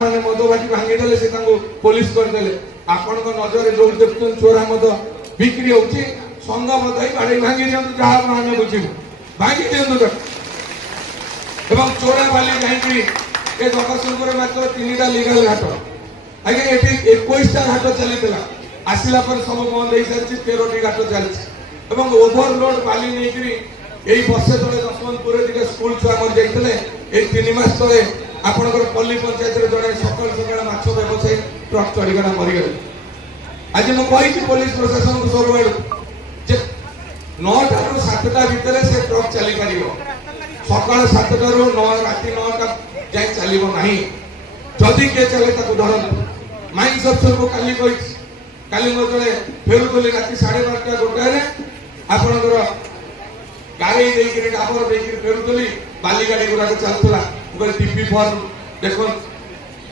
माने मद बाटी भांगीदेले से पुलिस करदेले आपण नजर जो देखुन चोरा मद बिक्री होची संग मद बाड़ी भांगी दियंतु जहाँ आम बुझीबू भांगी दियंतु एवं चोरा बाली जाइए ए जगतसिंहपुर मात्र 3टा लीगल घाट आगे ये 21टा घाट चली आसला पर सब बंद हो सारी 13टी घाट चलती ओभरलोड बाली नहीं यही वर्षे तले जसवंतपुर दिखे स्कूल छुआ मर जाते 3 मास तले आपणकर पल्ली पंचायत जड़े सकाल सकाल माछ व्यवसायी ट्रक चढ़ीगला मरीगले आज मुझे पुलिस प्रशासन को सबुआड़ 9टा रू 7टा भितर से ट्रक चली पार सका 7टा रू 9 राति 9टा जाए चलो ना जदि किए चले धरत माइंस अफसर को काली मजे फेरुली राति 12:30 गोटाए आपणकर गाड़ी डाबर फेरुली बाली गाड़ी गुड़ाक चलूला टीपी फॉर्म देख